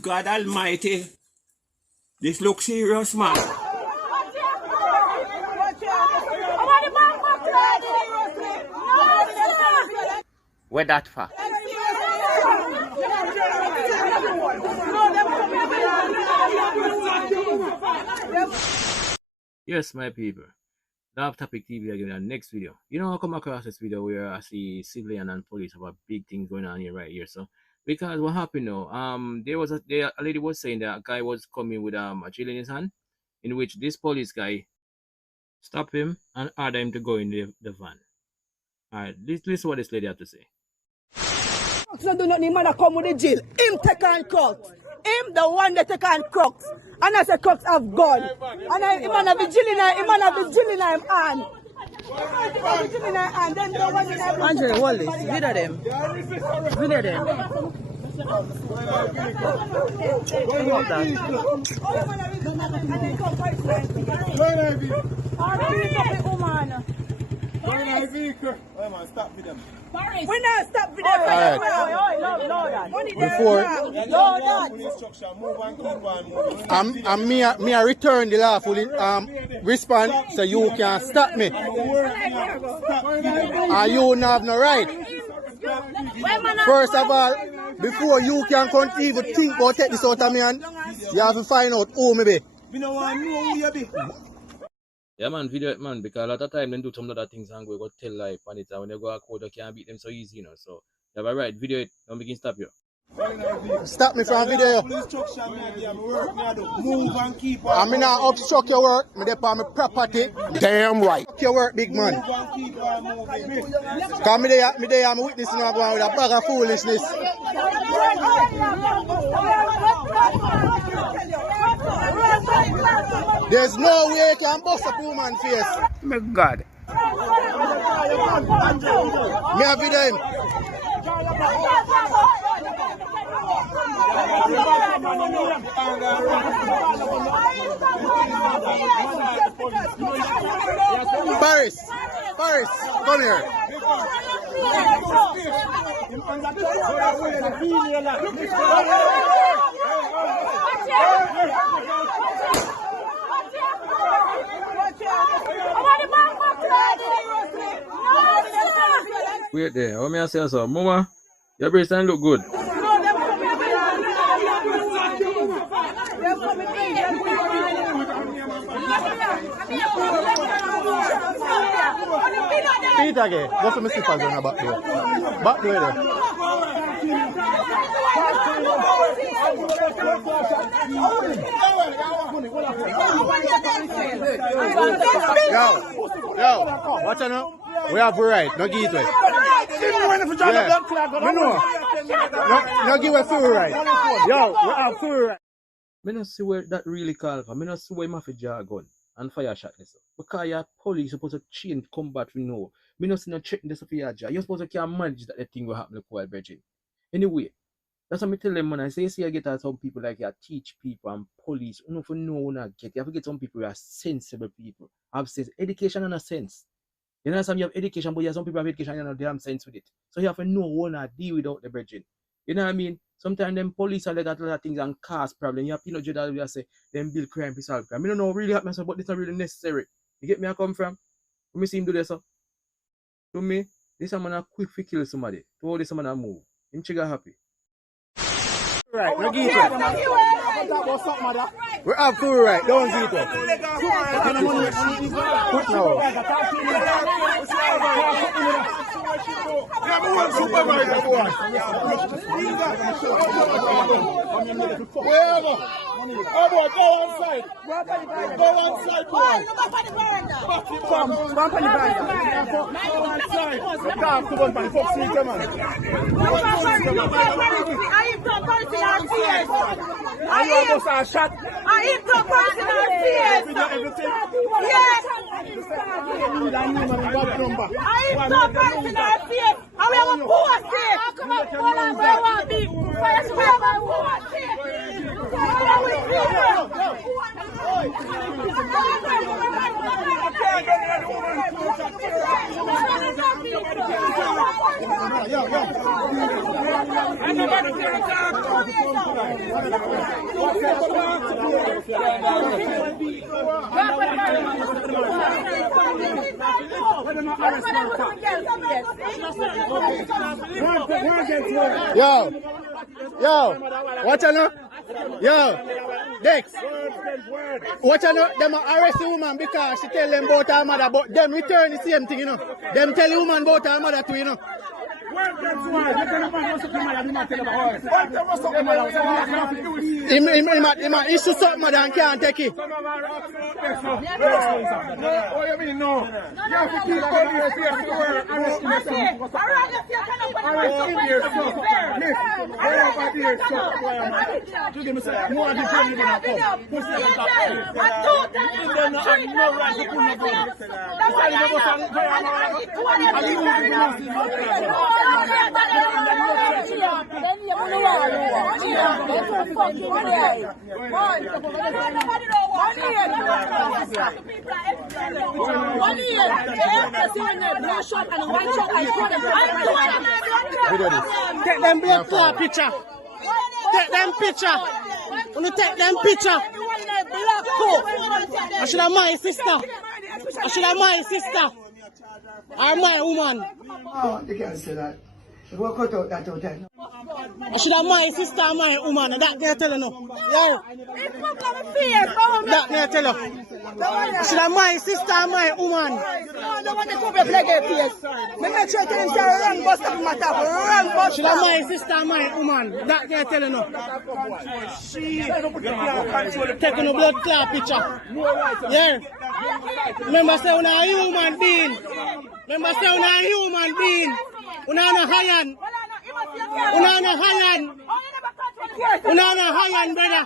God Almighty, this looks serious, man. Where that for? Yes, my people. Love Topic TV again in the next video. You know, I come across this video where I see civilian and police have a big thing going on here right here. So because what happened now, a lady was saying that a guy was coming with a drill in his hand, in which this police guy stopped him and ordered him to go in the van. Alright, this is what this lady had to say. So do not need man come with the jail. Him take on crooks. Him the one that take on crooks. And I say crooks have gun. And him man have the jail in him hand. Then the one in him. Andre, hold this. Video them. Video them. Stop with them. We not stop with them. I'm me I return the lawful response so you can stop me. And you don't have no right. First of all, before you can continue to think about take this out of me, and you have to find out who me be. Yeah, man, video it, man, because a lot of time they do some other things and go tell life on it, and when they go out court, they can't beat them so easy, you know. So, you have a right, video it, don't begin stop you. Stop me from video. I'm not obstruct your work, I'm there on my property. Damn right. Obstruct your work, big man. Because me there, I'm witnessing now going with a bag of foolishness. There's no way you can bust up a woman's face. My God. Me have video him. Paris, come here. Wait there, what may I say so? Mama, your breast look good. Peter again, go for my slippers on the back there. Back there. Yo, watch out now. We have a right, no give it away. Yeah. Me know. No give it full right. Yo, we have full right. I don't see where that really call for. I don't see where you have to draw a gun and fire shot this. Because your police supposed to change combat, we know. I don't see no threaten this for your job. You're supposed to can manage that the thing will happen to Coil Bridging. Anyway, that's what I tell them, man. I say, you get at some people like you teach people and police. You know, for no not get. You have to get some people who are sensible people. Have sense. Education and a sense. You know, some you have education, but you have some people have education and you know damn sense with it. So you have to know how to deal without the bridging. You know what I mean? Sometimes them police are like that lot of things and cause problem. You have to judge that say them build crime to solve crime. I don't know really happen, but it's not really necessary. You get me? I come from. Let me see him do this. So. To me, this man a quick to kill somebody. To all this man a move. Him trigger happy. Right, no give it. We have full right, don't give it. Put now. I almost a shot. I hit the person in the face. Yes. I hit the person in the face. And we have a post it. Come on, hold on, where I want to be. First, we have a post it. Yo, watch out now. Yo, Dex. Watch out now. Them arrest the woman because she tell them about her mother, but them return the same thing, you know. Them tell the woman about her mother too, you know. He issue something mother and can't take it. What you mean no? You have to keep going here to the world. Take them blood clot picture. Take them picture. Wanna take them picture. I should have my sister. I should have my sister. I'm my woman. Oh, you can't say that. We'll cut out that hotel. I should have my sister and my woman. That they tell you no. Yo. That they tell you. I should have my sister and my woman. I don't want to go back like a face. Me make sure to tell him say wrong bus stop in my top. Wrong bus Should have my sister and my woman. That they tell you no. Take no blood clot picture. Yeah. Remember say you're a human being. Remember say you're a human being. Una na hayan. Una na hayan. Una na hayan, brother.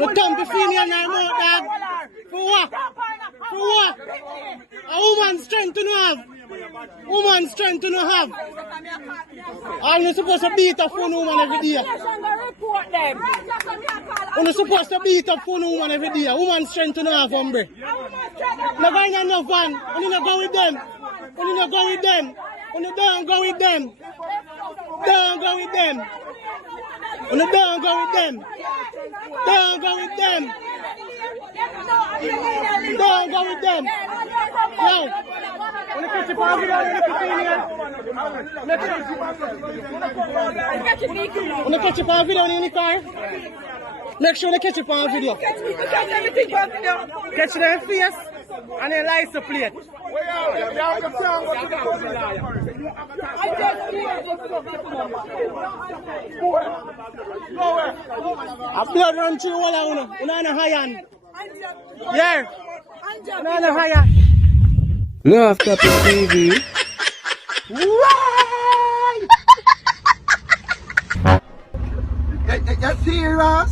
You come to feel your name out, dog. For what? For what? A woman's strength to not have. Woman's strength to not have. Are you supposed to beat up phone woman every day? You're supposed to beat up phone woman every day. Woman's strength to not have, hombre. No going enough one. You not go with them. You not go with them. You don't go with them. Don't go with them. You don't go with them. Don't go with them. Don't go with them. Yo. When you catch your video, when you catch your video in the car, make sure you catch it on video. Catch their face and their license plate. A blood run through all of you. Una na hayan. Yeah. Una na hayan. Love Topic TV. You serious?